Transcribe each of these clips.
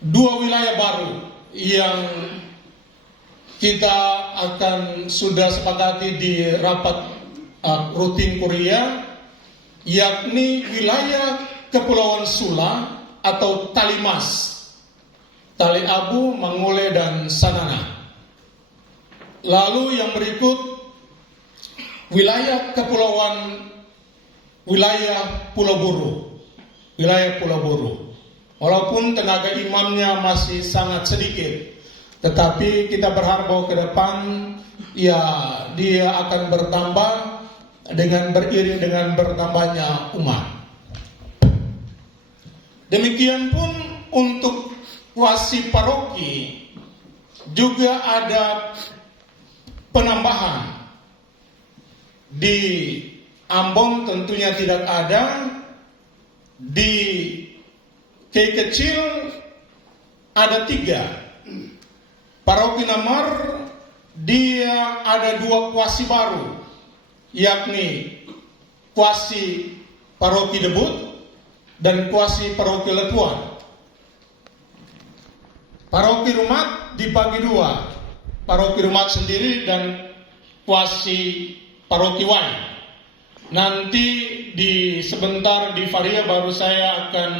dua wilayah baru yang kita akan sudah sepakati di rapat rutin Korea, yakni wilayah Kepulauan Sula atau Talimas, Tali Abu, Mangole, dan Sanana. Lalu yang berikut wilayah Pulau Buru. Wilayah Pulau Buru. Walaupun tenaga imamnya masih sangat sedikit, tetapi kita berharap bahwa ke depan ya dia akan bertambah beriring dengan bertambahnya umat. Demikian pun untuk kuasi paroki juga ada penambahan. Di Ambon tentunya tidak ada. Di Kei Kecil ada 3. Paroki Namar dia ada 2 kuasi baru, yakni kuasi paroki Debut dan kuasi paroki Letuan. Paroki Rumat dibagi 2, paroki Rumat sendiri dan kuasi paroki Wai. Nanti sebentar di Varia baru saya akan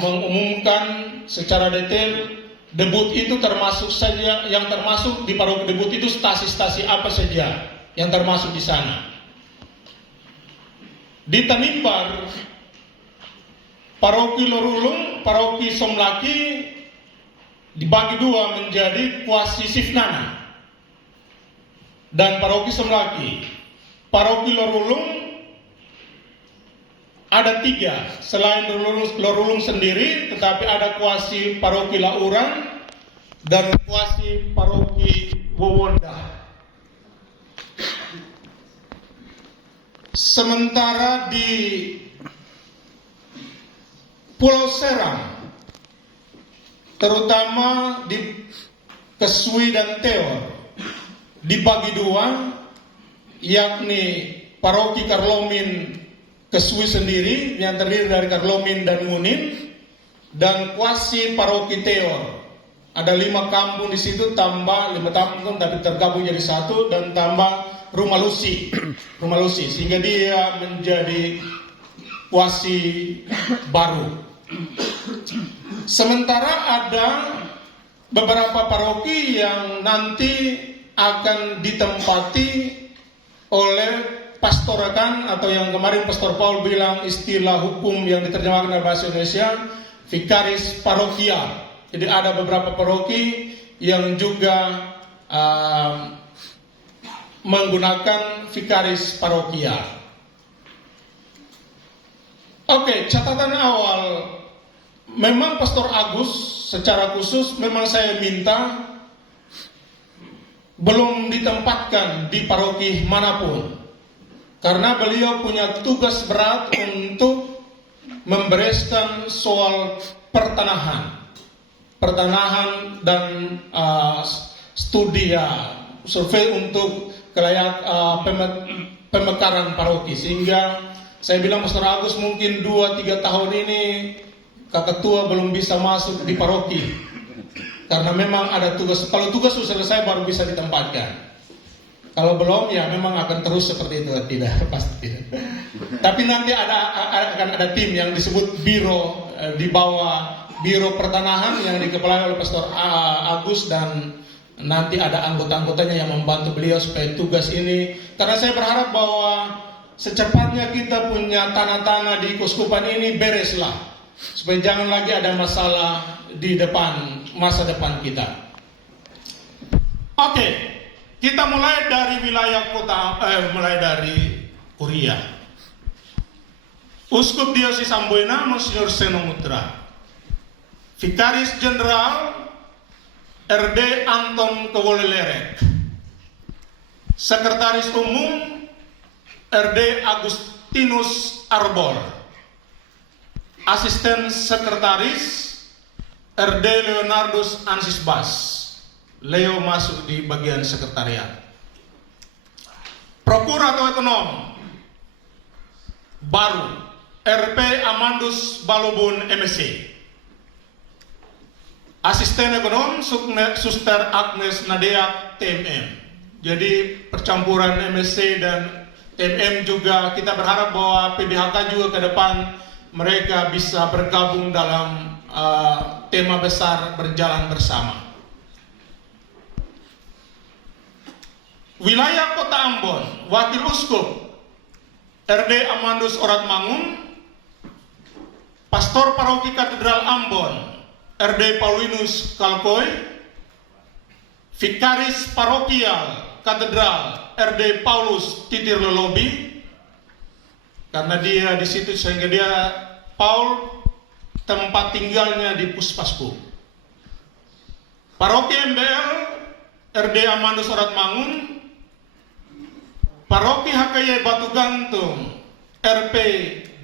mengumumkan secara detail Debut itu termasuk saja, yang termasuk di paroki Debut itu stasi-stasi apa saja yang termasuk di sana. Di Tanimbar, paroki Lorulung, paroki Somlaki dibagi 2 menjadi kuasi Sifnana dan paroki Somlaki. Paroki Lorulung ada 3, selain Lorulung sendiri, tetapi ada kuasi paroki Lauran dan kuasi paroki Wowonda. Sementara di Pulau Serang, terutama di Kesui dan Teor, dibagi 2, yakni paroki Karlomin Kesui sendiri yang terdiri dari Karlomin dan Ngunin, dan kuasi paroki Teor. Ada 5 kampung di situ, tambah 5 kampung tapi tergabung jadi 1, dan tambah Rumah Lusi, sehingga dia menjadi kuasi baru. Sementara ada beberapa paroki yang nanti akan ditempati oleh pastorakan, atau yang kemarin Pastor Paul bilang istilah hukum yang diterjemahkan dalam bahasa Indonesia, vikaris parokial. Jadi ada beberapa paroki yang juga menggunakan vikaris parokial. Oke, catatan awal, memang Pastor Agus secara khusus memang saya minta belum ditempatkan di paroki manapun, karena beliau punya tugas berat untuk membereskan soal pertanahan dan studi survei untuk pemekaran paroki. Sehingga saya bilang Pastor Agus mungkin 2-3 tahun ini Kak Ketua belum bisa masuk di paroki, karena memang ada tugas. Kalau tugas sudah selesai baru bisa ditempatkan. Kalau belum ya memang akan terus seperti itu, pasti tidak. Tapi nanti akan ada tim yang disebut biro di bawah biro pertanahan yang dikepalai oleh Pastor Agus, dan nanti ada anggota-anggotanya yang membantu beliau supaya tugas ini. Karena saya berharap bahwa secepatnya kita punya tanah-tanah di Keuskupan ini bereslah, supaya jangan lagi ada masalah di masa depan kita. Oke. Kita mulai dari wilayah mulai dari Korea. Uskup Diosis Amboina Monsignor Seno Mutra, Vikaris Jenderal RD Anton Kewoleleret, Sekretaris Umum RD Agustinus Arbor, Asisten Sekretaris RD Leonardus Ansisbas. Leo masuk di bagian sekretariat. Prokurator Ekonom baru RP Amandus Balobun MSc. Asisten ekonom Suster Agnes Nadeak TMM. Jadi percampuran MSc dan TMM juga kita berharap bahwa PBHK juga ke depan mereka bisa bergabung dalam tema besar berjalan bersama. Wilayah Kota Ambon, Wakil Uskup RD Amandus Oratmangun, Pastor Paroki Katedral Ambon RD Paulinus Kalkoy, Vikaris Parokial Katedral RD Paulus Titir Lelobi, karena dia di situ sehingga dia Paul tempat tinggalnya di Puspasku. Paroki MBL RD Amandus Oratmangun, Paroki HKY Batu Gantung RP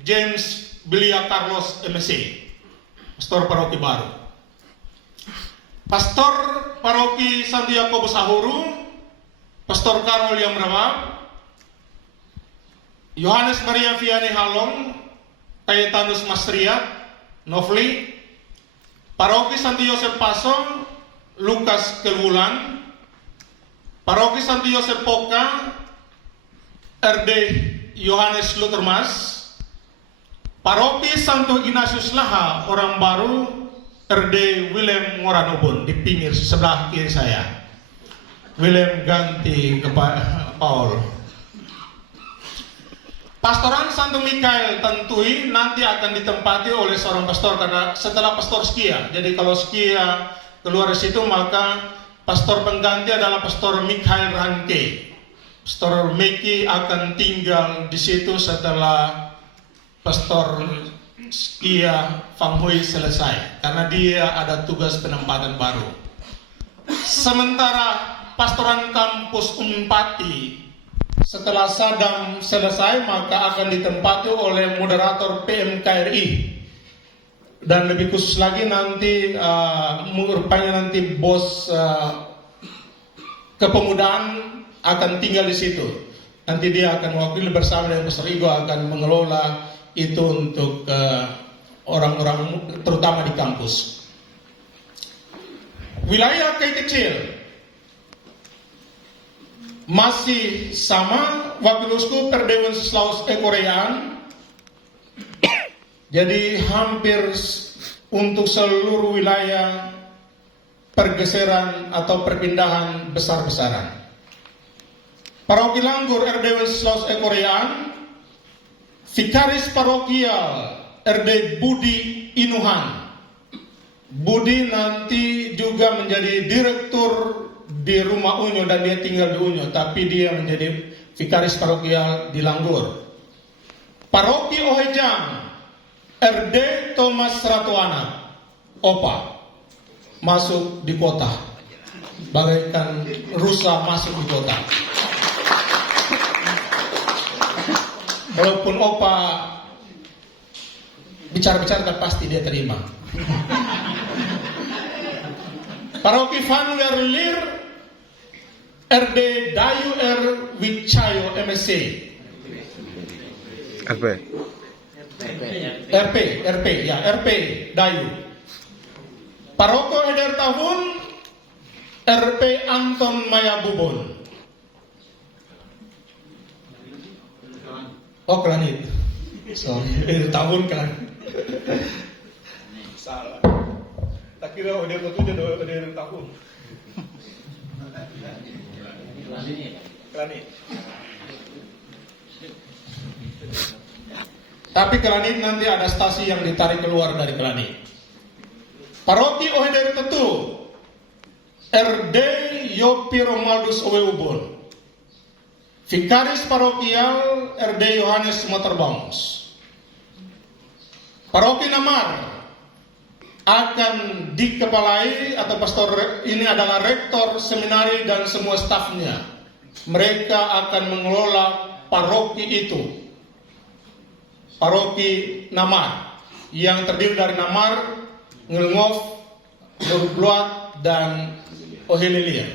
James Bilia Carlos MSc, Pastor Paroki baru. Pastor Paroki Santo Yakobus Ahuru, Pastor Karol Yamrawab, Yohanes Maria Vianney Halong, Kayetanus Masriat, Novli, Paroki Santo Yosef Pasong, Lukas Kelwulan, Paroki Santo Yosef Poka, RD Yohanes Lutermas, Paroki Santo Ignatius Laha Orang Baru, RD William Moranobon di pinggir sebelah kiri saya. William ganti ke Paul. Pastoran Santo Mikael Tentui nanti akan ditempati oleh seorang pastor karena setelah Pastor Skia. Jadi kalau Skia keluar dari situ maka pastor pengganti adalah Pastor Mikael Ranke. Pastor Meki akan tinggal di situ setelah Pastor Skia Fanghui selesai karena dia ada tugas penempatan baru. Sementara Pastoran Kampus Unpati setelah Sadam selesai maka akan ditempati oleh moderator PMKRI dan lebih khusus lagi nanti rupanya nanti bos kepemudaan akan tinggal di situ. Nanti dia akan mewakili bersama dengan Pastor Igo akan mengelola itu untuk orang-orang terutama di kampus. Wilayah Kai Kecil masih sama, Wakil Uskup RD Wenceslaus Ekorean. Jadi hampir untuk seluruh wilayah pergeseran atau perpindahan besar-besaran. Paroki Langgur RD Wenceslaus Ekorean, Vikaris Parokial RD Budi Inuhan. Budi nanti juga menjadi direktur di Rumah Unyu dan dia tinggal di Unyu, tapi dia menjadi Vikaris Parokial di Langgur. Paroki Ohejang RD Thomas Ratuana, Opa, masuk di kota, bagaikan rusa masuk di kota. Walaupun Opa bicara-bicara dan pasti dia terima. Paroki Vanuwerlir RD Dayu R. Wicayo MSc. RP Dayu. Paroko Eder Tahun RP Anton Maya Bubon. Oh Kelanit. Sorry, tahun kan. Salah. Tak kira dia betul dia tahun. Kelanit. Tapi Kelanit nanti ada stasi yang ditarik keluar dari Kelanit. Paroki Ohedere Tetu RD Yopi Romaldus Oweubon. Vikaris Parokial RD Yohanes Motorbounds. Paroki Namar akan dikepalai atau pastor ini adalah rektor seminari dan semua stafnya. Mereka akan mengelola paroki itu. Paroki Namar yang terdiri dari Namar, Ngelngov, Nurubluat dan Ohelilia.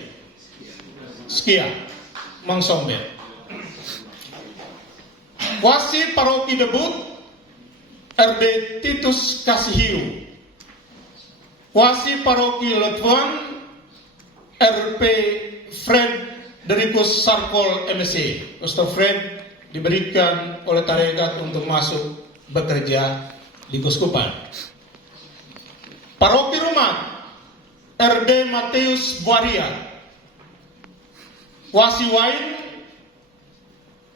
Sekian, Mang Somber. Wasit paroki debut RD Titus Kasihiu. Wasi Paroki Letuan, RP Fred Dericus Sarkol MSc. Pastor Fred diberikan oleh tarekat untuk masuk bekerja di Kuskupan. Paroki Rumat, RD Mateus Buaria. Wasi Wain,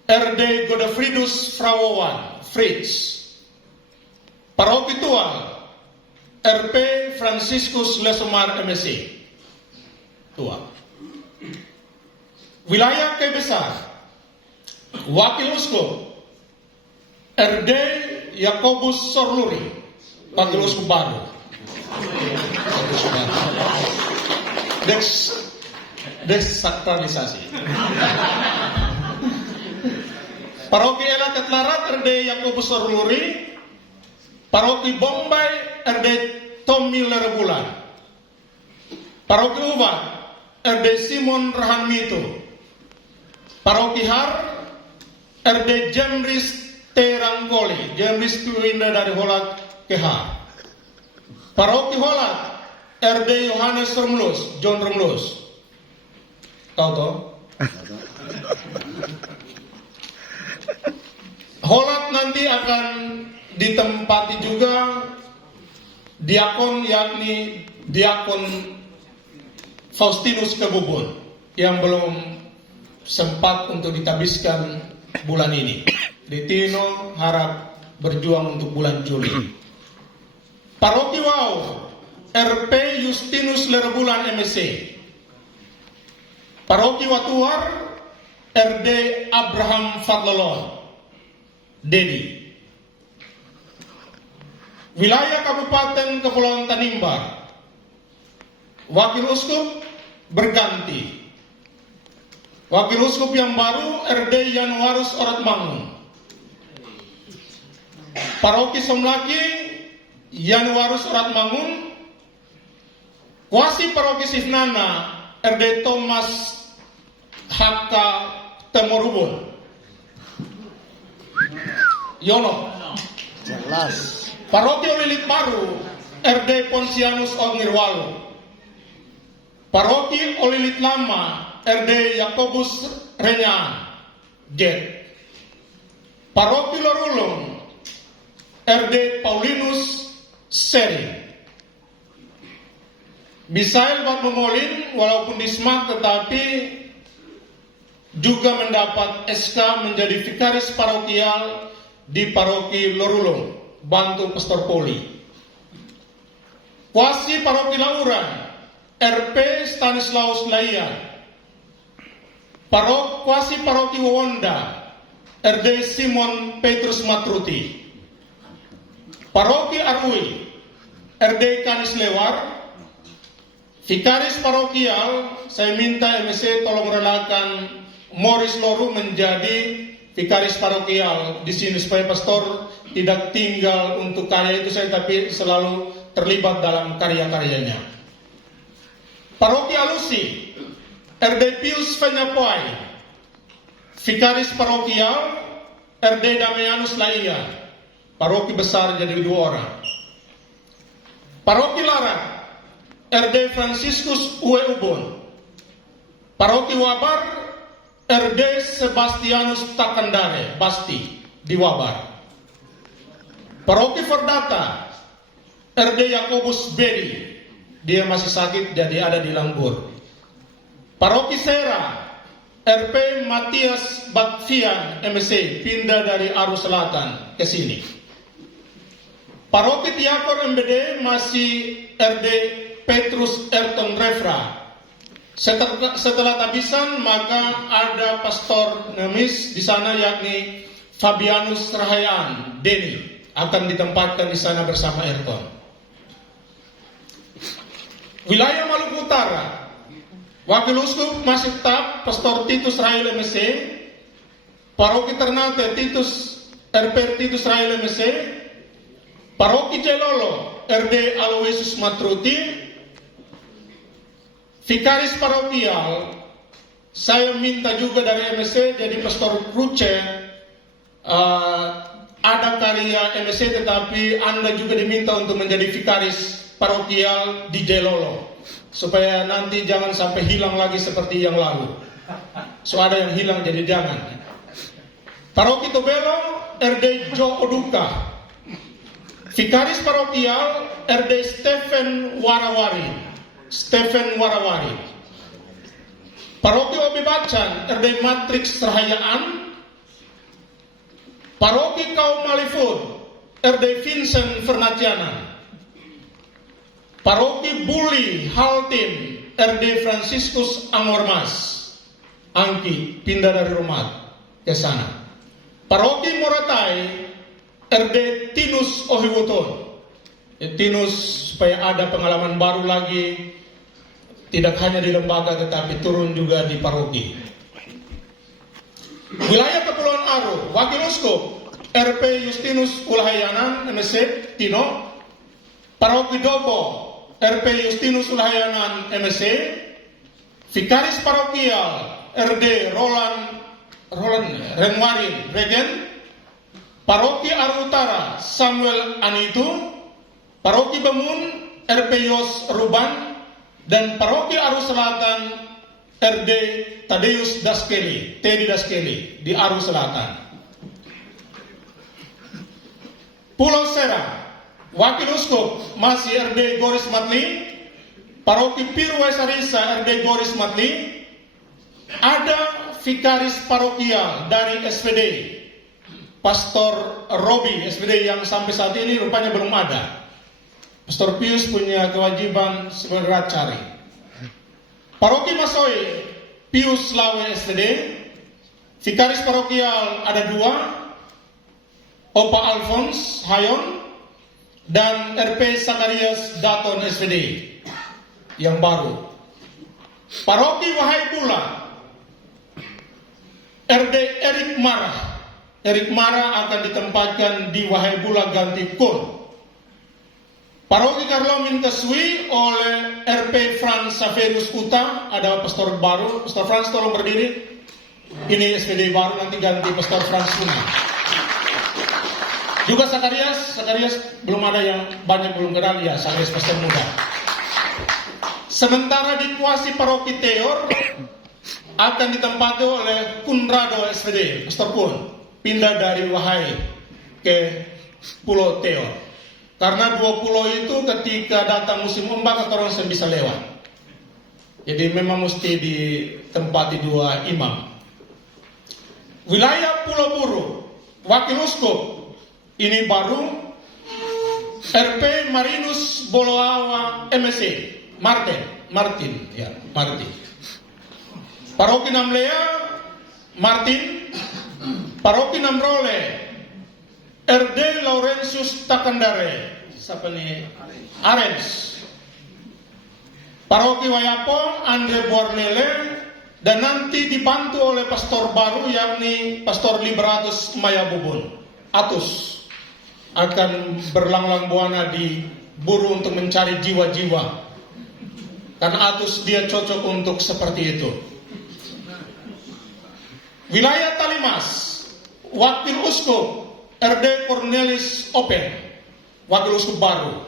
RD Godefridus Frawawan Fritz. Paroki Tual, RP Franciscus Lesomar MSc. Tua. Wilayah Kebesar, Wakil Uskup, RD Yakobus Sorluri, Wakil Uskup baru. Desakralisasi. Paroki Ela Ketlarat, RD Yakobus Sorluri. Paroki Bombay, RD Tommy Lerbulan. Paroki Ubat, RD Simon Rahanmito. Paroki Har, RD Jemris Terangkoli, Jemris Kuinda dari Holat ke Har. Paroki Holat, RD Yohanes Remlus, John Remlus. Tahu toh? Holat nanti akan ditempati juga diakon, yakni diakon Faustinus Kebubun yang belum sempat untuk ditabiskan bulan ini. Ditino harap berjuang untuk bulan Juli. Paroki Wau, RP Justinus Lerbulan MSc. Paroki Watuar, RD Abraham Fadlelon Dedi. Wilayah Kabupaten Kepulauan Tanimbar, Wakil Uskup berganti. Wakil Uskup yang baru RD Januarus Oratmangun. Paroki Somlaki Januarus Oratmangun. Wasi Paroki Sifnana RD Thomas HK Temorubun. Yono. Jelas. Paroki Olilit Baru RD Ponsianus Onirwalu. Paroki Olilit Lama RD Yakobus Renyan Jet. Paroki Lorulung RD Paulinus Seri. Bisail Bat Memolin walaupun dismak tetapi juga mendapat SK menjadi vikaris parokial di Paroki Lorulung, bantu Pastor Poli. Wasi Paroki Lauran RP Stanislaus Laian. Wasi Paroki Wonda RD Simon Petrus Matruti. Paroki Arui RD Kanis Lewar. Vikaris parokial, saya minta MSc tolong relakan Morris Loru menjadi vikaris parokial di sini supaya pastor tidak tinggal untuk karya itu saya tapi selalu terlibat dalam karya-karyanya. Paroki Alusi RD Pius Penyapoai. Vikaris parokial RD Damianus Laia. Paroki besar jadi 2 orang. Paroki Larat RD Franciscus Uwe Ubon. Paroki Wabar RD Sebastianus Takandare Basti di Wabar. Paroki Fordata RD Yakobus Bedi, dia masih sakit jadi ada di Lambur. Paroki Sera RP Matias Batfian MSc pindah dari Arus Selatan ke sini. Paroki Tiakor MBD masih RD Petrus Erton Refra. Setelah tabisan maka ada Pastor Nemis di sana yakni Fabianus Rahayan Deni akan ditempatkan di sana bersama Erton. Wilayah Maluku Utara, Wakil Uskup masih tetap Pastor Titus Rael MSc. Paroki Ternate RP Titus Rael MSc. Paroki Celolo RD Aloysius Matruti. Vikaris parokial, saya minta juga dari MSc jadi Pastor Kruce. Ada karya MSc tetapi Anda juga diminta untuk menjadi vikaris parokial di Jelolo, supaya nanti jangan sampai hilang lagi seperti yang lalu. So ada yang hilang jadi jangan. Paroki Tobelo RD Jo Oduka. Vikaris parokial RD Stephen Warawari. Paroki Obi Bacan RD Matrix Rahayaan. Paroki Kaum Malifut RD Vincent Fernatiana. Paroki Buli Haltim RD Franciscus Angormas. Angki pindah dari rumah ke sana. Paroki Moratai RD Tinus Ohiwoton. Tinus supaya ada pengalaman baru lagi, tidak hanya di lembaga tetapi turun juga di paroki. Wilayah Kepulauan Aro, Wakil Uskup RP Justinus Ulahayanan MSC Tino. Paroki Dobo RP Justinus Ulahayanan MSC. Vikaris parokial RD Roland Renwarin Regen. Paroki Aru Utara Samuel Anitu. Paroki Bemun RP Yos Ruban. Dan Paroki Aru Selatan RD Tadeus Daskeli, Teddy Daskeli di Aru Selatan. Pulau Serang, Wakil Uskup masih RD Goris Matli. Paroki Pirwai Sarisa RD Goris Matli. Ada vikaris parokial dari SPD, Pastor Robi SPD yang sampai saat ini rupanya belum ada. Pastor Pius punya kewajiban sebagai racari. Paroki Masoe Pius Lawe SPD. Vikaris parokial ada 2, Opa Alphonse Hayon dan RP Sakarias Daton SPD yang baru. Paroki Wahai Pula RD Erik Mara akan ditempatkan di Wahai Pula ganti Kun. Paroki Karlomin Kesui oleh RP Frans Saverius Uta, ada pastor baru. Pastor Frans tolong berdiri. Ini SPD baru, nanti ganti Pastor Frans Una. Juga Sakarias belum ada, yang banyak belum kenal ya, Sakarias pastor muda. Sementara di Kuasi Paroki Teor akan ditempati oleh Kunrado SPD, Pastor Kun, pindah dari Wahai ke Pulau Teor. Karena 2 pulau itu ketika datang musim ombak orang bisa lewat. Jadi memang mesti ditempati 2 imam. Wilayah Pulau Buru, Wakil Uskup ini baru RP Marinus Boloawa MSC Martin. Paroki Namlea Martin. Paroki Namrole RD Laurentius Takandare. Siapa nih? Arens. Paroki Wayapo Andre Bornele. Dan nanti dibantu oleh pastor baru yakni Pastor Liberatus Maya Bubun. Atus akan berlanglang buana di Buru untuk mencari jiwa-jiwa. Karena Atus dia cocok untuk seperti itu. Wilayah Talimas, Wakil Uskup RD Cornelis Open, Wakil Uskup baru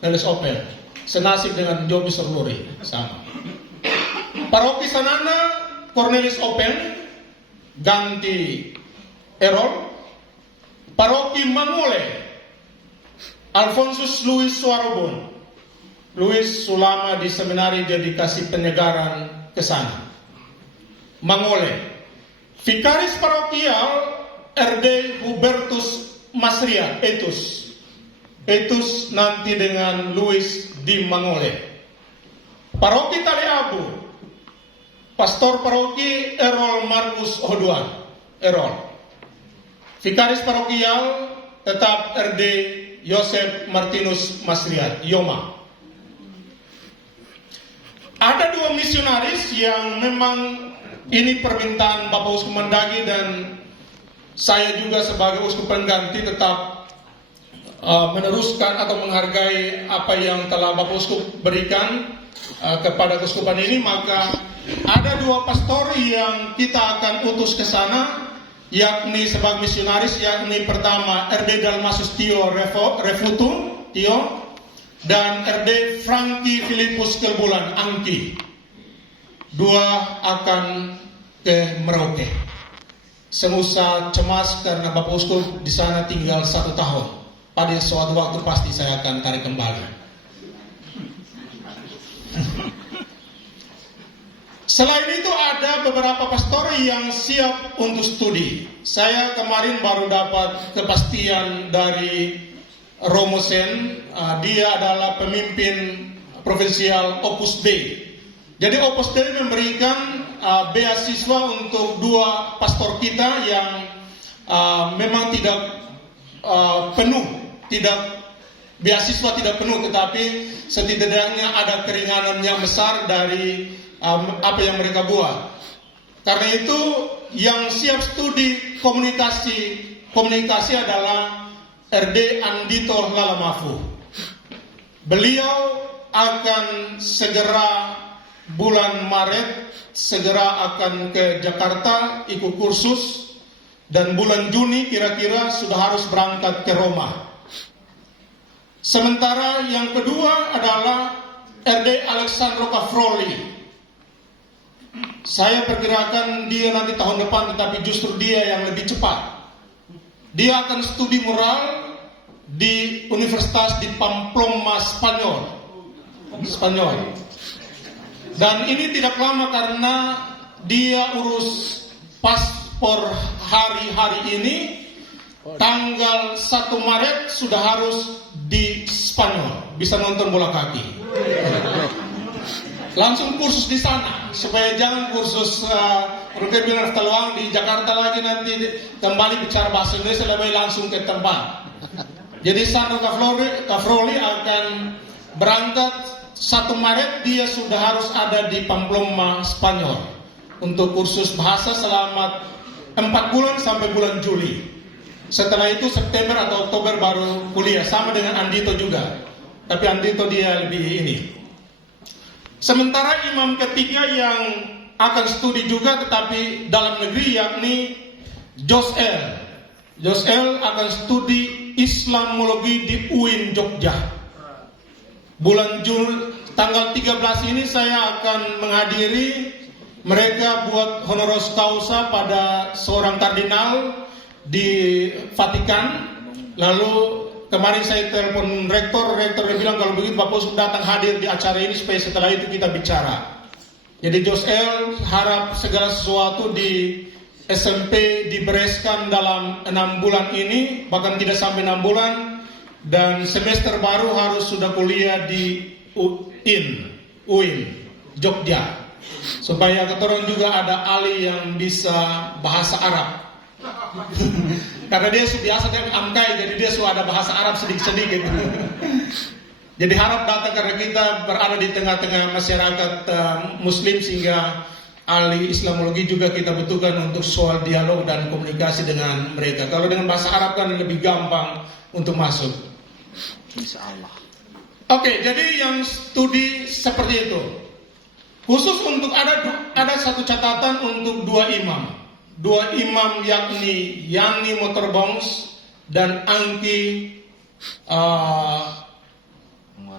Cornelis Open, senasib dengan Jobi Sorluri, sama. Paroki Sanana Cornelis Open ganti Erol. Paroki Mangole Alfonsus Louis Suarobon. Louis Sulama di seminari dia dikasih penyegaran ke sana. Mangole. Vikaris parokial RD Hubertus Masria Etus nanti dengan Louis di Mangole. Paroki Taliabu Pastor Paroki Erol Markus Hoduan Erol. Vikaris parokial tetap RD Yosef Martinus Masriat Yoma. Ada 2 misionaris yang memang ini permintaan Bapak Uskup Mendagi dan saya juga sebagai uskup pengganti tetap meneruskan atau menghargai apa yang telah Bapak Uskup berikan kepada keuskupan ini. Maka ada 2 pastor yang kita akan utus ke sana, yakni sebagai misionaris, yakni pertama RD Dalmasus Tio Refutu Tio. dan RD Franky Filipus Kelbulan Angki. Dua akan ke Merauke. Semusa cemas karena Bapak Uskup di sana tinggal 1 tahun. Pada suatu waktu pasti saya akan tarik kembali. Selain itu ada beberapa pastor yang siap untuk studi. Saya kemarin baru dapat kepastian dari Romo Sen. Dia adalah pemimpin provinsial Opus Dei. Jadi Opus Dei memberikan beasiswa untuk 2 pastor kita yang memang tidak penuh, beasiswa tidak penuh, tetapi setidaknya ada keringanan yang besar dari apa yang mereka buat. Karena itu yang siap studi komunikasi adalah RD Andito Lalamafu. Beliau akan segera bulan Maret segera akan ke Jakarta ikut kursus, dan bulan Juni kira-kira sudah harus berangkat ke Roma. Sementara yang kedua adalah RD Alessandro Cafroli. Saya perkirakan dia nanti tahun depan, tetapi justru dia yang lebih cepat. Dia akan studi moral di Universitas di Pamplona, Spanyol. Dan ini tidak lama karena dia urus paspor hari-hari ini. Tanggal 1 Maret sudah harus di Spanyol, bisa nonton bola kaki. Langsung kursus di sana, supaya jangan kursus Rukun Teluang di Jakarta lagi, nanti kembali bicara bahasa Indonesia, lebih langsung ke tempat. Jadi Sandro Cafroli akan berangkat 1 Maret, dia sudah harus ada di Pamplona, Spanyol untuk kursus bahasa selama 4 bulan sampai bulan Juli. Setelah itu September atau Oktober baru kuliah, sama dengan Andito juga. Tapi Andito dia lebih ini. Sementara imam ketiga yang akan studi juga tetapi dalam negeri, yakni Josel. Josel akan studi Islamologi di UIN Jogja. Bulan Juli tanggal 13 ini saya akan menghadiri mereka buat honoris causa pada seorang kardinal di Vatikan. Lalu kemarin saya telepon rektor dia bilang kalau begitu Bapak Uskup datang hadir di acara ini supaya setelah itu kita bicara. Jadi Josel harap segala sesuatu di SMP dibereskan dalam 6 bulan ini, bahkan tidak sampai 6 bulan. Dan semester baru harus sudah kuliah di UIN Jogja, supaya keturun juga ada ahli yang bisa bahasa Arab. Karena dia biasa dengan Amkai, jadi dia sudah ada bahasa Arab sedikit-sedikit. Jadi harap datang karena kita berada di tengah-tengah masyarakat Muslim, sehingga ahli Islamologi juga kita butuhkan untuk soal dialog dan komunikasi dengan mereka. Kalau dengan bahasa Arab kan lebih gampang untuk masuk. Insya Allah. Oke, jadi yang studi seperti itu. Khusus untuk ada satu catatan untuk 2 imam. 2 imam yakni Yani Motorbongs dan Angki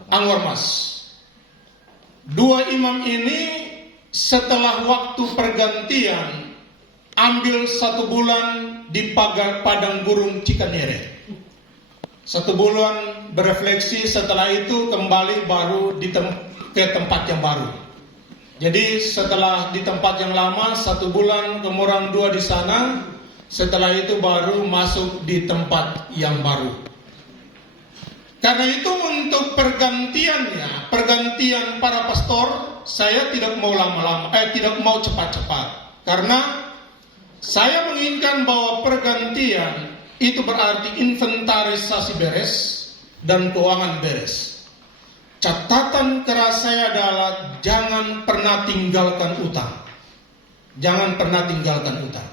Angwarmas. 2 imam ini setelah waktu pergantian ambil 1 bulan di pagar Padang Gurun Cikanere. 1 bulan berefleksi, setelah itu kembali baru ke tempat yang baru. Jadi setelah di tempat yang lama 1 bulan, kemudian 2 di sana, setelah itu baru masuk di tempat yang baru. Karena itu untuk pergantian para pastor, saya tidak mau tidak mau cepat-cepat. Karena saya menginginkan bahwa pergantian itu berarti inventarisasi beres dan keuangan beres. Catatan keras saya adalah jangan pernah tinggalkan utang. Jangan pernah tinggalkan utang.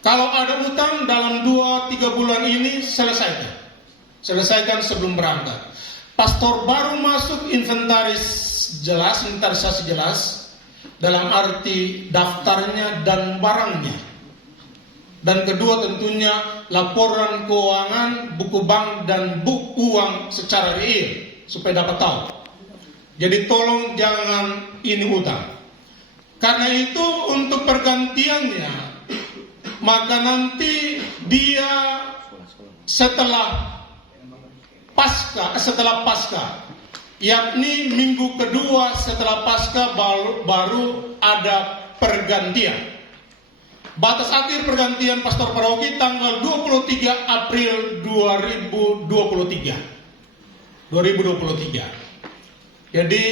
Kalau ada utang dalam 2-3 bulan ini selesaikan. Selesaikan sebelum berangkat. Pastor baru masuk inventarisasi jelas dalam arti daftarnya dan barangnya. Dan kedua tentunya laporan keuangan, buku bank dan buku uang secara real. supaya dapat tahu. Jadi tolong jangan ini utang. Karena itu untuk pergantiannya, maka nanti dia setelah Paskah, yakni minggu kedua setelah Paskah baru ada pergantian. Batas akhir pergantian pastor paroki tanggal 23 April 2023. Jadi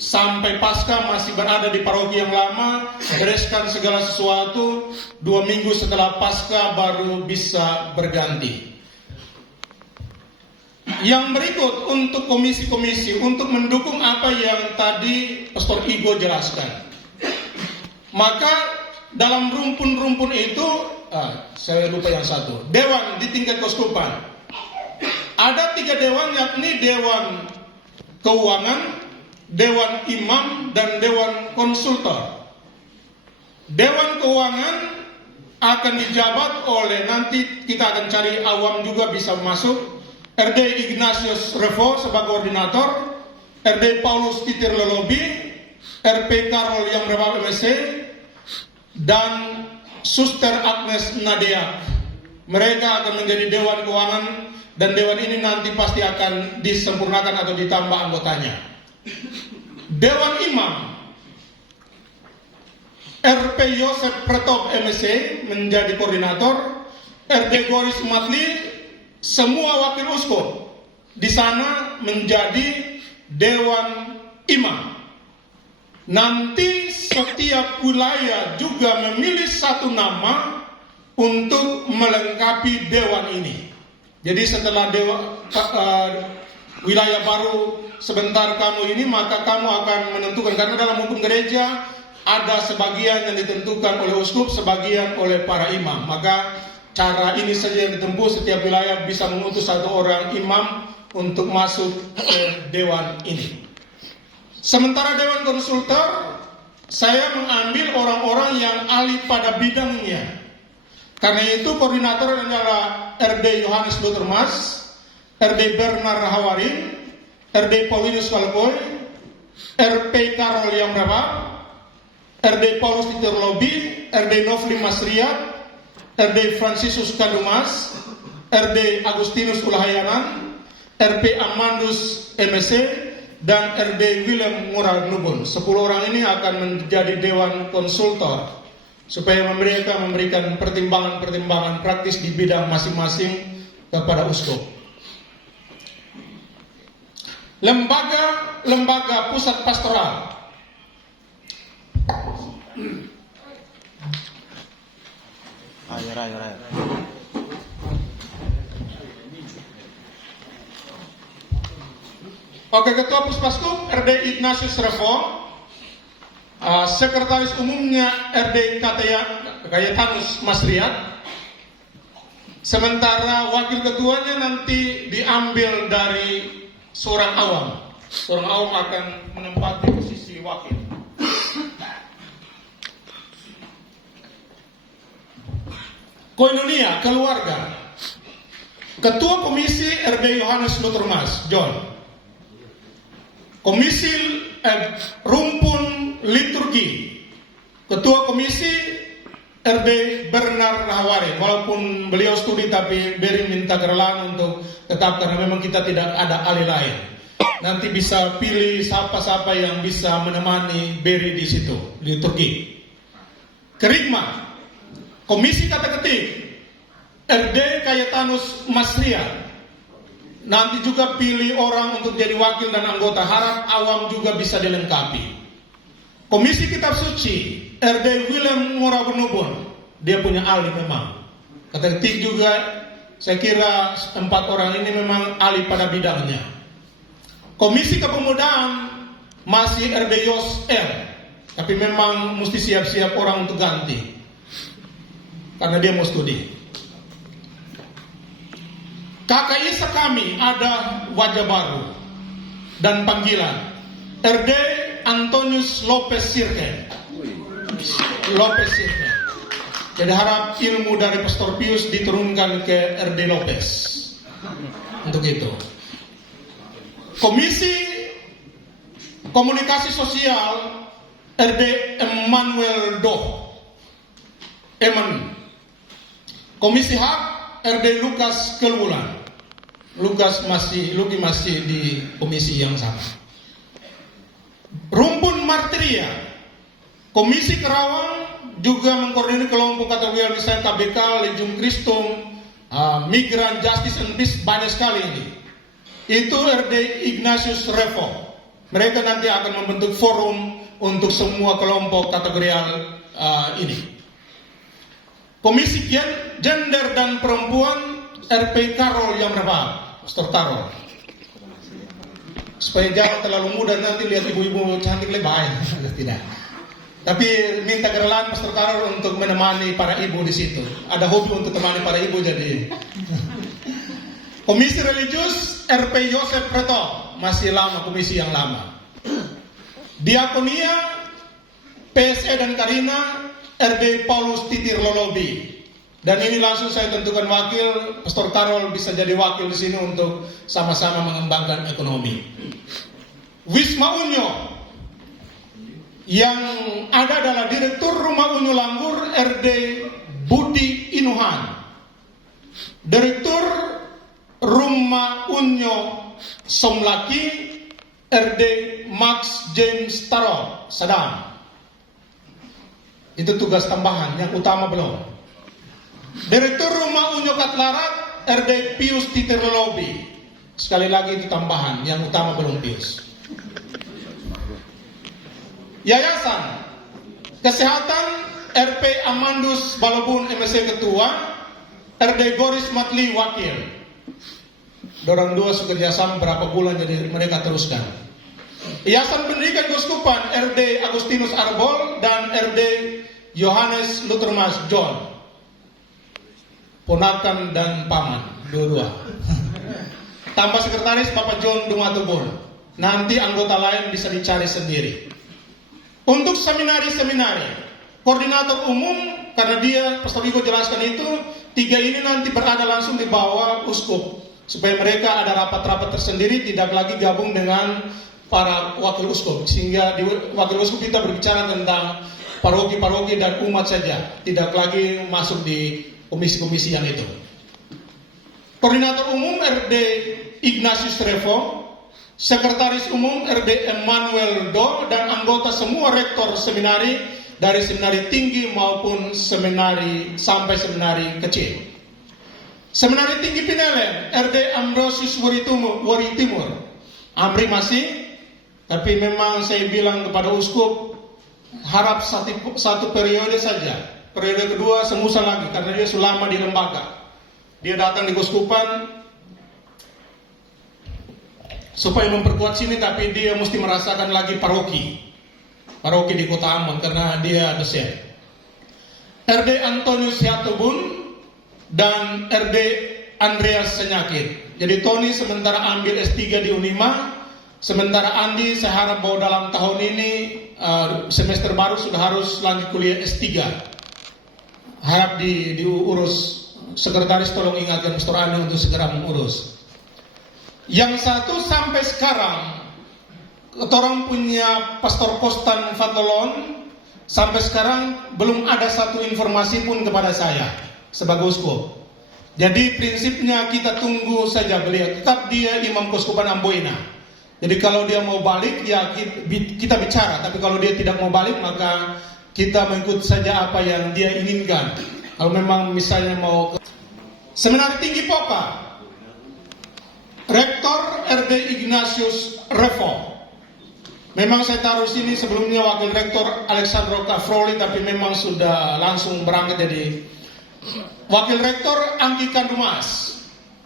sampai Paskah masih berada di paroki yang lama, bereskan segala sesuatu, 2 minggu setelah Paskah baru bisa berganti. Yang berikut untuk komisi-komisi, untuk mendukung apa yang tadi Pastor Igo jelaskan. Maka dalam rumpun-rumpun itu, saya lupa yang satu, dewan di tingkat keuskupan. Ada 3 dewan, yakni Dewan Keuangan, Dewan Imam, dan Dewan Konsultor. Dewan Keuangan akan dijabat oleh, nanti kita akan cari awam juga bisa masuk, RD Ignatius Revo sebagai koordinator, RD Paulus Titir Lelobi, RP Karol yang berbapa MSC, dan Suster Agnes Nadia. Mereka akan menjadi Dewan Keuangan, dan Dewan ini nanti pasti akan disempurnakan atau ditambah anggotanya. Dewan Imam, RP Yosef Pretop MSC menjadi koordinator, RD Goris Matli, semua wakil uskup di sana menjadi Dewan Imam. Nanti setiap wilayah juga memilih satu nama untuk melengkapi dewan ini. Jadi setelah wilayah baru sebentar kamu ini, maka kamu akan menentukan, karena dalam hukum gereja ada sebagian yang ditentukan oleh uskup, sebagian oleh para imam. Maka cara ini saja yang ditempuh, setiap wilayah bisa mengutus satu orang imam untuk masuk ke dewan ini. Sementara dewan konsultor, saya mengambil orang-orang yang ahli pada bidangnya. Karena itu koordinator adalah RD Yohanes Lutermas, RD Bernard Hawarin, RD Paulinus Kalkoy, RP Karol yang berapa, RD Paulus Titir Lobi, RD Novli Masriat, RD Francisus Kadumas, RD Agustinus Ulahayanan, RP Amandus MSC, dan RD Willem Murad Nubun. 10 orang ini akan menjadi dewan konsultor supaya mereka memberikan pertimbangan-pertimbangan praktis di bidang masing-masing kepada uskup. Lembaga pusat pastoral. Ayo. Oke, Ketua Puspaskup RD Ignatius Revo, Sekretaris Umumnya RD Kayetanus Masriat. Sementara wakil ketuanya nanti diambil dari seorang awam. Seorang awam akan menempati posisi wakil. Koinonia keluarga. Ketua Komisi RD Yohanes Lutermas John. Komisi rumpun liturgi, Ketua Komisi RD Bernard Hawarin. Walaupun beliau studi, tapi Beri minta gerlan untuk tetap, karena memang kita tidak ada ahli lain. Nanti bisa pilih siapa-siapa yang bisa menemani Beri di situ liturgi. Kerigma, Komisi kata ketik RD Kayetanus Masriat. Nanti juga pilih orang untuk jadi wakil dan anggota, harap awam juga bisa dilengkapi. Komisi Kitab Suci RD Willem Murabunubun, dia punya ahli memang. Kata ketik juga, saya kira 4 orang ini memang ahli pada bidangnya. Komisi Kepemudaan masih RD Yos R, tapi memang mesti siap-siap orang untuk ganti karena dia mau studi. KKI sekami ada wajah baru dan panggilan. RD Antonius Lopez Sirke. Jadi harap ilmu dari Pastor Pius diturunkan ke RD Lopez. Untuk itu. Komisi Komunikasi Sosial RD Emmanuel Doh Eman. Komisi Hak RD Lukas Kelwulan. Luki masih di komisi yang sama. Rumpun Martiria, Komisi Kerawang juga mengkoordinir kelompok kategori misalnya KBK, Legium Christum, Migran Justice and Peace, banyak sekali ini. Itu RD Ignatius Revo. Mereka nanti akan membentuk forum untuk semua kelompok kategorial ini. Komisi Gender dan Perempuan RP Karol yang berapa? Pastor Karol. Supaya jangan terlalu muda nanti lihat ibu-ibu cantik lebay. Tidak. Tapi minta kerelaan Pastor Karol untuk menemani para ibu di situ. Ada hobi untuk temani para ibu jadi. Komisi Religius RP Yosef Preto, masih lama, komisi yang lama. Diakonia PSE dan Karina RD Paulus Titir Lolobi. Dan ini langsung saya tentukan wakil, Pastor Karol bisa jadi wakil di sini untuk sama-sama mengembangkan ekonomi. Wisma Unyo yang ada adalah Direktur Rumah Unyu Langgur RD Budi Inuhan, Direktur Rumah Unyo Somlaki RD Max James Taro Sadam. Itu tugas tambahan, yang utama belum. Direktur Rumah Unyu Katlarat RD Pius Titerlobi. Sekali lagi itu tambahan, yang utama belum Pius. Yayasan Kesehatan RP Amandus Balobun MSC Ketua, RD Boris Matli Wakil. Dorang dua bekerjasama berapa bulan jadi mereka teruskan. Yayasan Pendidikan Keuskupan RD Agustinus Arbol dan RD Yohanes Luthermas John. Ponakan dan paman, dua-dua. Tambah sekretaris Bapak John Dumatubun. Nanti anggota lain bisa dicari sendiri. Untuk seminari-seminari, koordinator umum, karena dia, Pastor Igo jelaskan itu, 3 ini nanti berada langsung di bawah uskup. Supaya mereka ada rapat-rapat tersendiri, tidak lagi gabung dengan para wakil uskup. Sehingga di wakil uskup kita berbicara tentang paroki-paroki dan umat saja. Tidak lagi masuk di komisi-komisi yang itu. Koordinator umum RD Ignatius Revo, Sekretaris Umum RD Emmanuel Do, dan anggota semua rektor seminari dari seminari tinggi maupun seminari sampai seminari kecil. Seminari tinggi Pinelen RD Ambrosius Wari Timur. Amri masih, tapi memang saya bilang kepada uskup harap satu periode saja. Periode kedua semusa lagi karena dia sudah lama di lembaga. Dia datang di keuskupan supaya memperkuat sini, tapi dia mesti merasakan lagi paroki di Kota Ambon karena dia dosen. RD Antonius Yatubun dan RD Andreas Senyakit. Jadi Tony sementara ambil S3 di Unima, sementara Andi saya harap bahwa dalam tahun ini semester baru sudah harus lanjut kuliah S3. Harap diurus. Sekretaris tolong ingatkan Pastor Andi untuk segera mengurus. Yang satu sampai sekarang orang punya Pastor Kostan Fatolon sampai sekarang belum ada satu informasi pun kepada saya sebagai uskup. Jadi prinsipnya kita tunggu saja beliau. Tetap dia Imam Keuskupan Amboina. Jadi kalau dia mau balik ya kita bicara. Tapi kalau dia tidak mau balik maka kita mengikuti saja apa yang dia inginkan. Kalau memang misalnya mau ke Seminari Tinggi Popa, Rektor RD Ignatius Revo. Memang saya taruh sini sebelumnya Wakil Rektor Alexandro Kafroli, tapi memang sudah langsung berangkat jadi Wakil Rektor Angki Kandumas.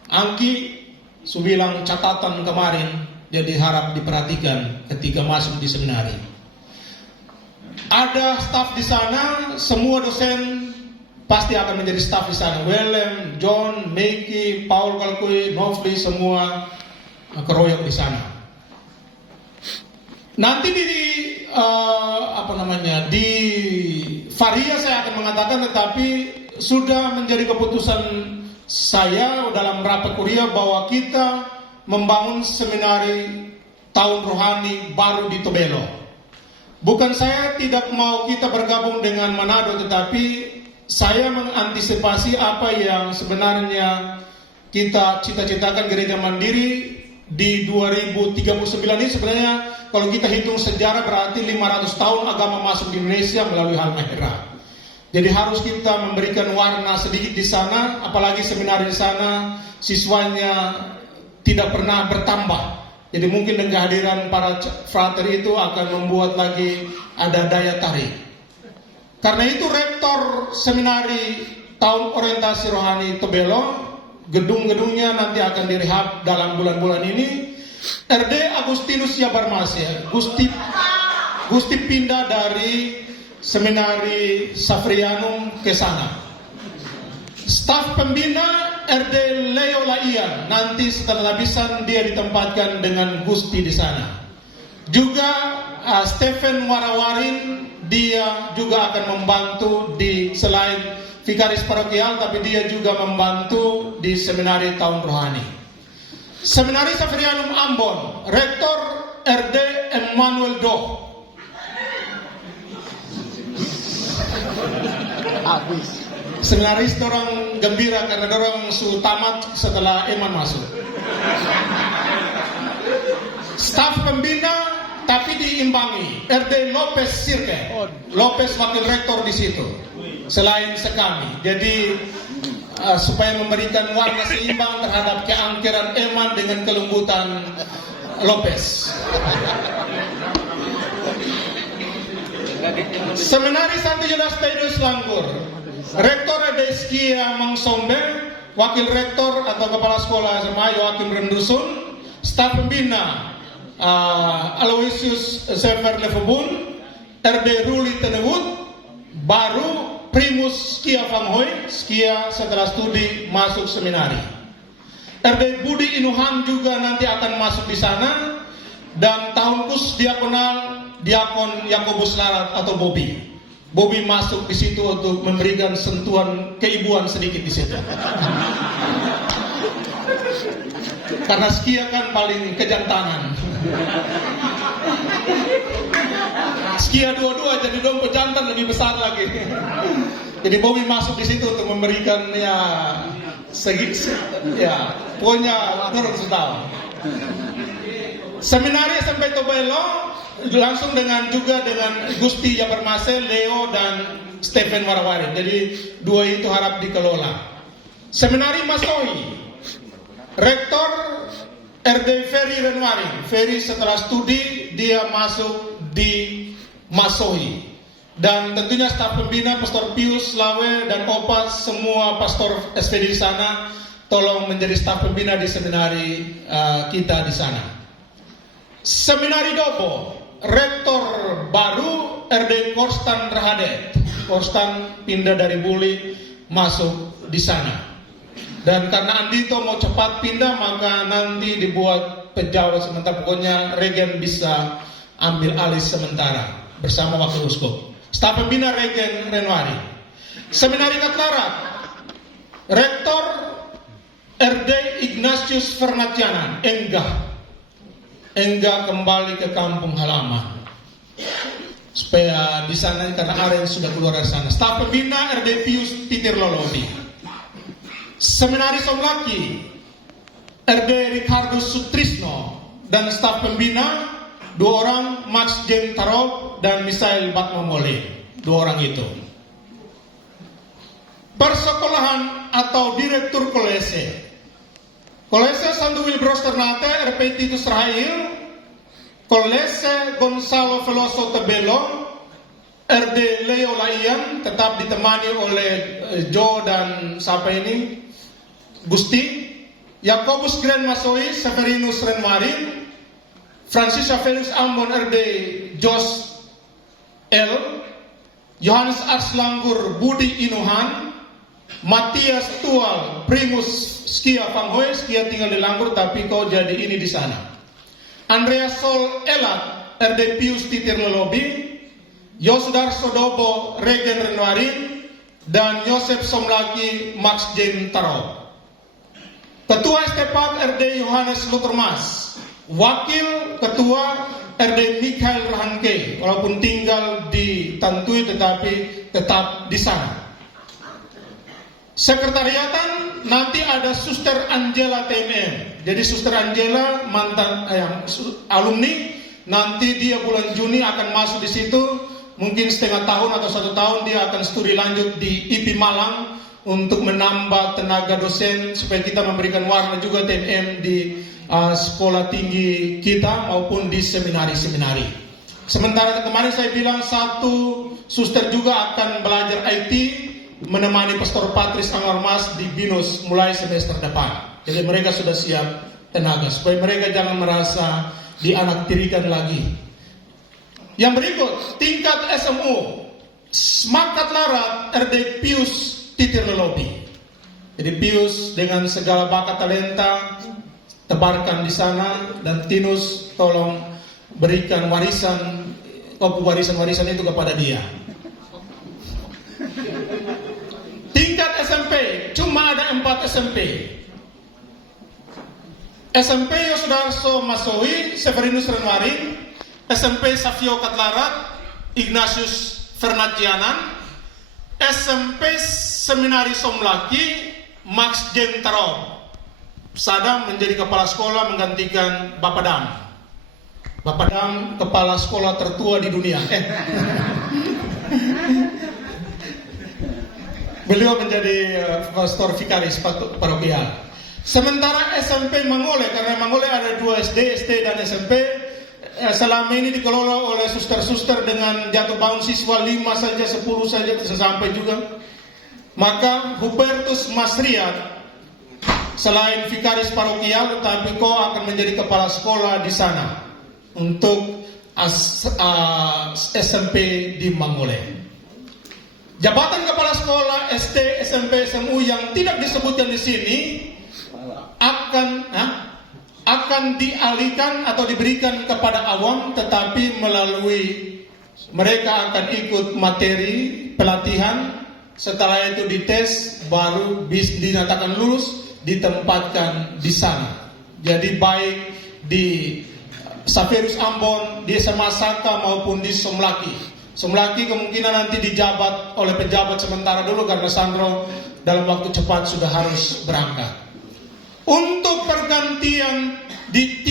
Angki bilang catatan kemarin, jadi harap diperhatikan ketika masuk di seminari. Ada staf di sana, semua dosen pasti akan menjadi staf di sana. Willem, John, Meiki, Paul Kalkui, Novli, semua keroyok di sana. Nanti di Varia saya akan mengatakan, tetapi sudah menjadi keputusan saya dalam rapat kuliah bahwa kita membangun seminari tahun rohani baru di Tobelo. Bukan saya tidak mau kita bergabung dengan Manado, tetapi saya mengantisipasi apa yang sebenarnya kita cita-citakan gereja mandiri di 2039 ini. Sebenarnya kalau kita hitung sejarah berarti 500 tahun agama masuk di Indonesia melalui Halmahera. Jadi harus kita memberikan warna sedikit di sana, apalagi seminari di sana siswanya tidak pernah bertambah. Jadi mungkin dengan kehadiran para frater itu akan membuat lagi ada daya tarik. Karena itu rektor seminari tahun orientasi rohani Tobelo, gedung-gedungnya nanti akan direhab dalam bulan-bulan ini. RD Agustinus Yabarmasya, Gusti pindah dari seminari Safrianum ke sana. Staf pembina RD Leo Laian, nanti setelah habisan dia ditempatkan dengan Gusti di sana. Juga Stephen Warawarin, dia juga akan membantu di selain vikaris parokial, tapi dia juga membantu di seminari tahun rohani. Seminari Safrianum Ambon, Rektor RD Emmanuel Doh. Habis. Seminaris dorang gembira karena dorang su tamat setelah Eman masuk. Staf pembina tapi diimbangi RD Lopez Sirke, Lopez wakil rektor di situ selain sekami. Jadi supaya memberikan warna seimbang terhadap keangkeran Eman dengan kelembutan Lopez. Seminari Santo Yudas Tadus Langgur, Rektor Adeskia Mangsombe, Wakil Rektor atau Kepala Sekolah SMA Joakim Rendusun, Staf Pembina Aloysius Sever Lefebun, RD Ruli Tenewut, baru Primus Skia Fanghoy, Skia setelah studi masuk seminari. RD Budi Inuhan juga nanti akan masuk di sana, dan tahun kus diakonal Diakon Yakobus Larat atau Bobby. Bobby masuk di situ untuk memberikan sentuhan keibuan sedikit di situ. Karena Skia kan paling kejantanan. Skia dua-dua jadi dong pejantan lebih besar lagi. Jadi Bobby masuk di situ untuk memberikan pokoknya turun setahun. Seminari SMP Tobelo langsung dengan Gusti Yabarmase, Leo dan Stephen Warawari. Jadi dua itu harap dikelola. Seminari Masoi, Rektor RD Ferry Renwari. Ferry setelah studi dia masuk di Masoi. Dan tentunya staf pembina Pastor Pius Lawe dan Opas, semua pastor SPD di sana, tolong menjadi staf pembina di seminari kita di sana. Seminari Dobo, Rektor baru RD Korstan Rahadet. Korstan pindah dari Buli masuk di sana. Dan karena Andito mau cepat pindah, maka nanti dibuat pejabat sementara. Pokoknya Regen bisa ambil alih sementara bersama Wakil Uskup. Staf pembina Regen Renwari. Seminari Katlarat, Rektor RD Ignatius Fernatianan, Enggak kembali ke kampung halaman supaya di sana karena Aren sudah keluar dari sana. Staf pembina RD Pius Titir Lolobi. Seminari Somlaki RD Ricardo Sutrisno dan staf pembina dua orang, Max Jem Tarob dan Misael Batmamole, dua orang itu. Persekolahan atau Direktur Kolese, Kolese Santo Wilbros Ternate, RP Titus Rahil, Kolese Gonzalo Veloso Tebelo, RD Leo Laian, tetap ditemani oleh Jo dan siapa ini, Gusti, Yakobus Grand Masoi, Severinus Renwarin, Francis Felix Ambon, RD Jos L, Yohanes Arslanggur Budi Inuhan, Matias Tual Primus Skia Fanghoy. Skia tinggal di Langgur tapi kau jadi ini di sana. Andreas Sol Elat RD Pius Titir Lolobi, Yosdar Sodobo Regen Renwarin, dan Yosef Somlaki Max Jem Taro. Ketua Estepak RD Yohanes Lutermas, Wakil Ketua RD Mikhail Rahanke, walaupun tinggal di Tantui tetapi tetap di sana. Sekretariatan nanti ada Suster Angela TMM. Jadi Suster Angela mantan alumni, nanti dia bulan Juni akan masuk di situ. Mungkin setengah tahun atau 1 tahun dia akan studi lanjut di IP Malang untuk menambah tenaga dosen supaya kita memberikan warna juga TMM di sekolah tinggi kita maupun di seminari-seminari. Sementara kemarin saya bilang 1 suster juga akan belajar IT menemani Pastor Patris Anwar Mas di BINUS mulai semester depan. Jadi mereka sudah siap tenaga supaya mereka jangan merasa dianaktirikan lagi. Yang berikut, tingkat SMU Semangat Larat RD Pius Titir Lelobi. Jadi Pius dengan segala bakat talenta tebarkan di sana, dan Tinus tolong berikan warisan itu kepada dia. Tingkat SMP cuma ada 4 SMP. SMP Yosudarso Masowi Severinus Renwaring, SMP Savio Katlarat Ignatius Fernatianan, SMP Seminari Somlaki Max Jentaro Sadam menjadi kepala sekolah menggantikan Bapak Dam. Bapak Dam kepala sekolah tertua di dunia. Beliau menjadi pastor vikaris parokial. Sementara SMP Mangole, karena Mangole ada 2 SD dan SMP, selama ini dikelola oleh suster-suster dengan jatuh bangun siswa 5 saja, 10 saja, bisa sampai juga. Maka Hubertus Masriat selain vikaris parokial, tetapi kau akan menjadi kepala sekolah di sana untuk SMP di Mangole. Jabatan kepala sekolah SD, SMP, SMU yang tidak disebutkan di sini akan dialihkan atau diberikan kepada awam, tetapi melalui mereka akan ikut materi pelatihan. Setelah itu dites, baru dinyatakan lulus, ditempatkan di sana. Jadi baik di Saferus Ambon, di SMA Saka maupun di Somlaki. Somlaki kemungkinan nanti dijabat oleh pejabat sementara dulu karena Sandro dalam waktu cepat sudah harus berangkat. Untuk pergantian di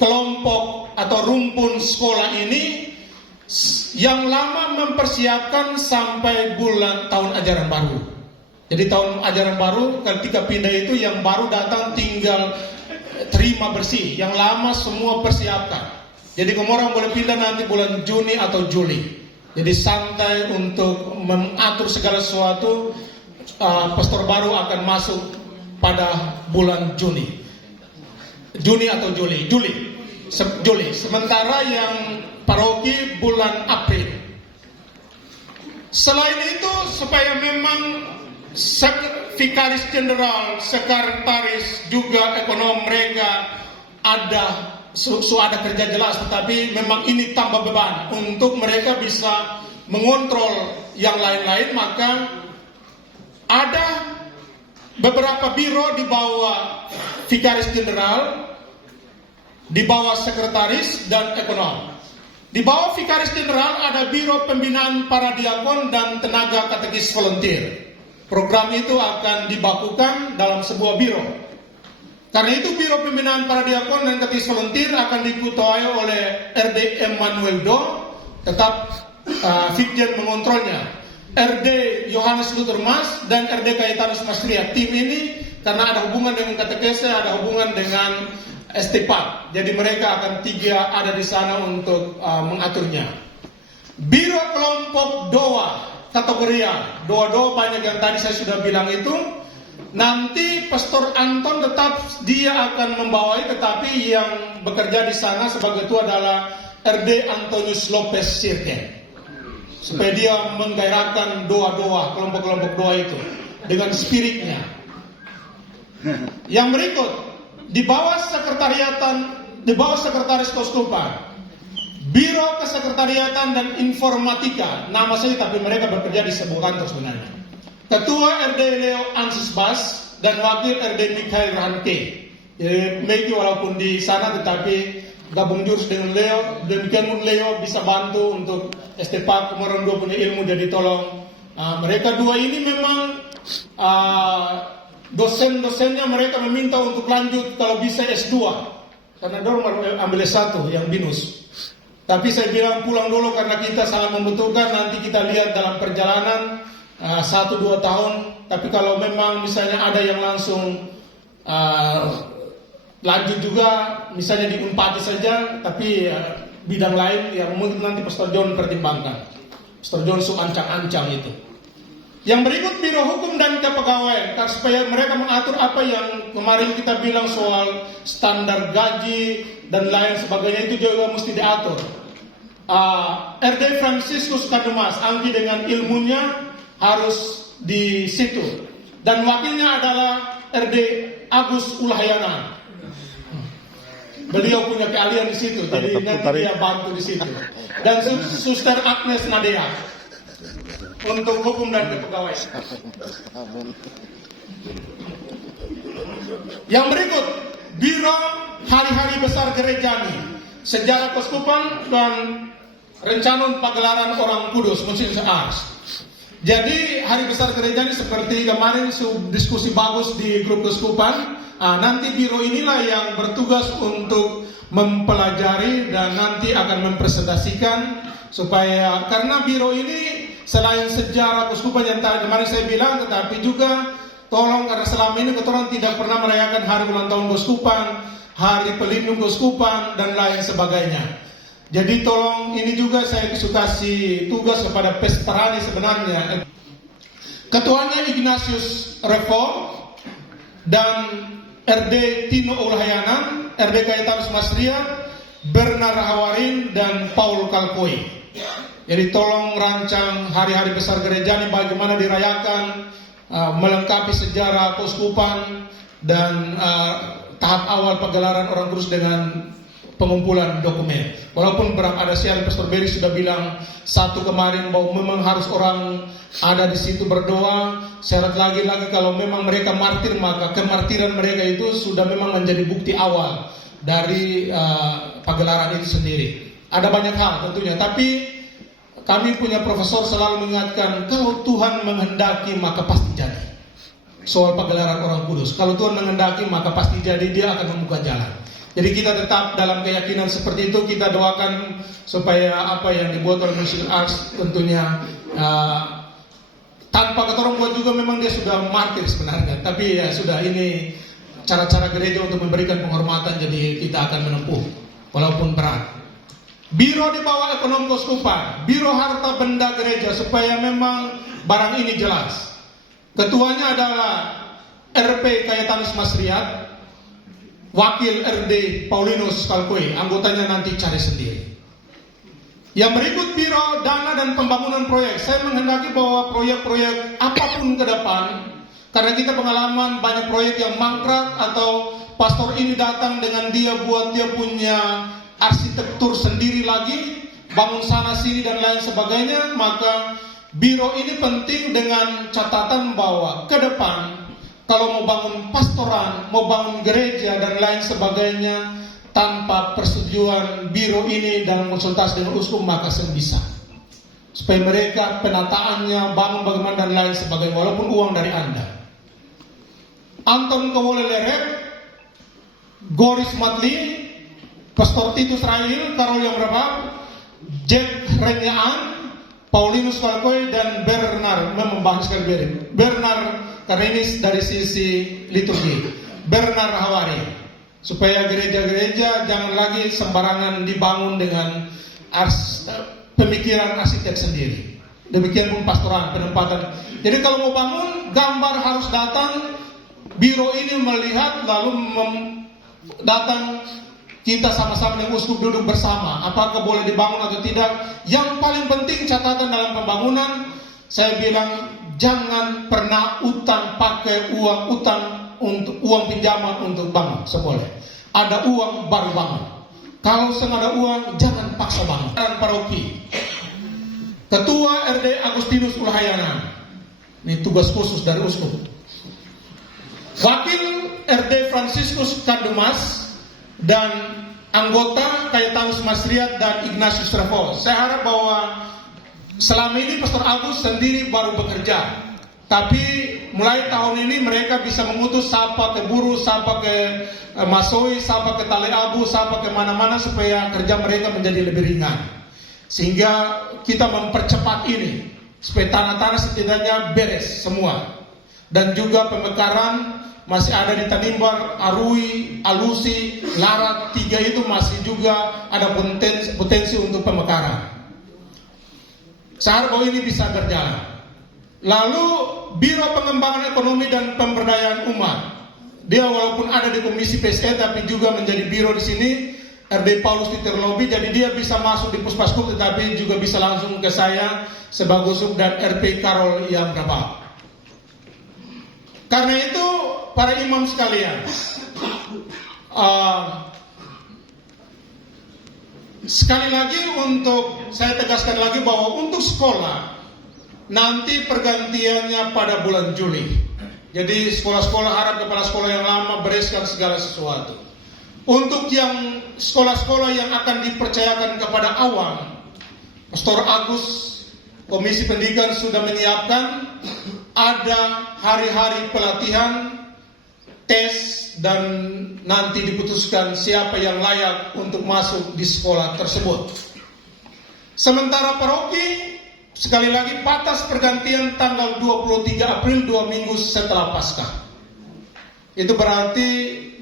kelompok atau rumpun sekolah ini, yang lama mempersiapkan sampai bulan tahun ajaran baru. Jadi tahun ajaran baru ketika pindah itu yang baru datang tinggal terima bersih, yang lama semua persiapkan. Jadi kamu orang boleh pindah nanti bulan Juni atau Juli. Jadi santai untuk mengatur segala sesuatu. Pastor baru akan masuk pada bulan Juni atau Juli. Sementara yang paroki bulan April. Selain itu, supaya memang vikaris jenderal, sekretaris juga ekonom mereka ada kerja jelas, tetapi memang ini tambah beban untuk mereka bisa mengontrol yang lain-lain. Maka ada beberapa biro di bawah vikaris jenderal, di bawah sekretaris dan ekonom. Di bawah vikaris jenderal ada biro pembinaan para diakon dan tenaga katekis volunteer. Program itu akan dibakukan dalam sebuah biro. Karena itu biro pembinaan para diakon dan katekis volunteer akan diketuai oleh RD Emmanuel Do, tetap Fikjen mengontrolnya. RD Yohanes Lutermas dan RD Kayetanus Masria. Tim ini karena ada hubungan dengan katekese, ada hubungan dengan Estepak. Jadi mereka akan 3 ada di sana untuk mengaturnya. Biro kelompok doa kategorial. Doa-doa banyak yang tadi saya sudah bilang itu. Nanti Pastor Anton tetap dia akan membawai, tetapi yang bekerja di sana sebagai ketua adalah RD Antonius Lopez Sirken. Supaya dia menggairahkan doa-doa, kelompok-kelompok doa itu dengan spiritnya. Yang berikut, di bawah sekretaris Koskupan, Biro Kesekretariatan dan Informatika, nama saya tapi mereka bekerja di sebuah kantor sebenarnya. Ketua RD Leo Ansus Bas, dan Wakil RD Mikhail Ranke. Megi walaupun di sana tetapi gabung jurus dengan Leo, demikian pun Leo bisa bantu untuk STPAK Kemuran 2 punya ilmu, jadi tolong mereka dua ini memang dosen-dosennya mereka meminta untuk lanjut kalau bisa S2 karena dorong ambil S1 yang BINUS. Tapi saya bilang pulang dulu karena kita sangat membutuhkan, nanti kita lihat dalam perjalanan 1-2 tahun. Tapi kalau memang misalnya ada yang langsung lanjut juga misalnya di Unpati saja, tapi bidang lain yang mungkin nanti Pastor John pertimbangkan. Pastor John ancang-ancang itu. Yang berikut Biro Hukum dan Kepegawaian, supaya mereka mengatur apa yang kemarin kita bilang soal standar gaji dan lain sebagainya, itu juga mesti diatur. RD Franciscus Kadumas, Anggi dengan ilmunya harus di situ. Dan wakilnya adalah RD Agus Ulahyana. Beliau punya keahlian di situ, jadi nanti dia bantu di situ. Dan Suster Agnes Nadea untuk hukum dan kepegawaian. Yang berikut Biro Hari-Hari Besar Gerejani, Sejarah Keuskupan dan Rencana Pagelaran Orang Kudus Muslim Ars. Jadi Hari Besar Gerejani seperti kemarin diskusi bagus di grup keuskupan. Nanti biro inilah yang bertugas untuk mempelajari dan nanti akan mempresentasikan supaya, karena biro ini selain sejarah keuskupan yang tadi kemarin saya bilang, tetapi juga tolong, karena selama ini kita orang tidak pernah merayakan hari ulang tahun keuskupan, hari pelindung keuskupan dan lain sebagainya. Jadi tolong ini juga saya kasih tugas kepada Pestrani sebenarnya. Ketuanya Ignatius Revo dan RD Tino Ulhayanan, RD Kayetanus Masria, Bernard Hawarin dan Paul Kalkoi. Jadi tolong rancang hari-hari besar gereja ini bagaimana dirayakan, melengkapi sejarah keuskupan dan tahap awal pagelaran Orang Kudus dengan pengumpulan dokumen. Walaupun ada siaran Pastor Berry sudah bilang satu kemarin bahwa memang harus orang ada di situ berdoa. Syarat lagi kalau memang mereka martir, maka kemartiran mereka itu sudah memang menjadi bukti awal dari pagelaran itu sendiri. Ada banyak hal tentunya, tapi kami punya profesor selalu mengingatkan, kalau Tuhan menghendaki maka pasti jadi. Soal pagelaran Orang Kudus, kalau Tuhan menghendaki maka pasti jadi, dia akan membuka jalan. Jadi kita tetap dalam keyakinan seperti itu. Kita doakan supaya apa yang dibuat oleh Muslim Arts tentunya tanpa kata orang buat juga, memang dia sudah martir sebenarnya, tapi ya sudah, ini cara-cara gereja untuk memberikan penghormatan, jadi kita akan menempuh walaupun berat. Biro di bawah ekonomi keuskupan, Biro Harta Benda Gereja, supaya memang barang ini jelas. Ketuanya adalah RP Kayetanus Masriat, Wakil RD Paulinus Kalkoi, anggotanya nanti cari sendiri. Yang berikut Biro Dana dan Pembangunan Proyek. Saya menghendaki bahwa proyek-proyek apapun ke depan, karena kita pengalaman banyak proyek yang mangkrak atau pastor ini datang dengan dia punya arsitektur sendiri lagi, bangun sana sini dan lain sebagainya, maka biro ini penting dengan catatan bahwa ke depan kalau mau bangun pastoran, mau bangun gereja dan lain sebagainya, tanpa persetujuan biro ini dan konsultasi dengan uskup, maka bisa. Supaya mereka penataannya, bangun bagaimana dan lain sebagainya, walaupun uang dari Anda. Anton Kawole Lerep, Goris Matli, Pastor Titus Rail, Karol yang berapa, Jack Renyaan, Paulinus Kalkoi dan Bernard, membahas sekali Bernard karena ini dari sisi liturgi, Bernard Hawari, supaya gereja-gereja jangan lagi sembarangan dibangun dengan pemikiran arsitek sendiri. Demikian pun pastoran, penempatan. Jadi kalau mau bangun, gambar harus datang, biro ini melihat, lalu datang, kita sama-sama dengan uskup duduk bersama, apakah boleh dibangun atau tidak. Yang paling penting catatan dalam pembangunan, saya bilang jangan pernah pakai utang untuk uang pinjaman untuk bangun, seboleh. Ada uang baru bangun. Kalau sedang ada uang, jangan paksa bangun. Paroki, Ketua RD Agustinus Ulhayana, ini tugas khusus dari uskup. Wakil RD Franciscus Kadumas dan anggota Cayetanus Masriat dan Ignatius Trevo. Saya harap bahwa selama ini Pastor Agus sendiri baru bekerja, tapi mulai tahun ini mereka bisa mengutus Sapa ke Buru, Sapa ke Masoi, Sapa ke Tale Abu, Sapa ke mana-mana supaya kerja mereka menjadi lebih ringan. Sehingga kita mempercepat ini supaya tanah-tanah setidaknya beres semua. Dan juga pemekaran masih ada di Tanimbar, Arui, Alusi, Larat, 3 itu masih juga ada potensi untuk pemekaran. Saya harap bahwa ini bisa berjalan. Lalu Biro Pengembangan Ekonomi dan Pemberdayaan Umat, dia walaupun ada di Komisi PSE tapi juga menjadi biro di sini, RD Paulus Titerlobi, jadi dia bisa masuk di Puspaskup tetapi juga bisa langsung ke saya sebagai sub dan RP Karol yang berapa. Karena itu para imam sekalian, sekali lagi untuk saya tegaskan lagi bahwa untuk sekolah nanti pergantiannya pada bulan Juli. Jadi sekolah-sekolah harap kepala sekolah yang lama bereskan segala sesuatu. Untuk yang sekolah-sekolah yang akan dipercayakan kepada awam, Pastor Agus, Komisi Pendidikan sudah menyiapkan ada hari-hari pelatihan, tes, dan nanti diputuskan siapa yang layak untuk masuk di sekolah tersebut. Sementara paroki, sekali lagi batas pergantian tanggal 23 April 2 minggu setelah Paskah. Itu berarti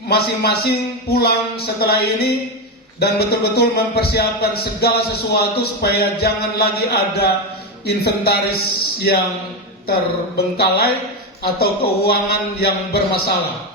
masing-masing pulang setelah ini dan betul-betul mempersiapkan segala sesuatu supaya jangan lagi ada inventaris yang terbengkalai atau keuangan yang bermasalah.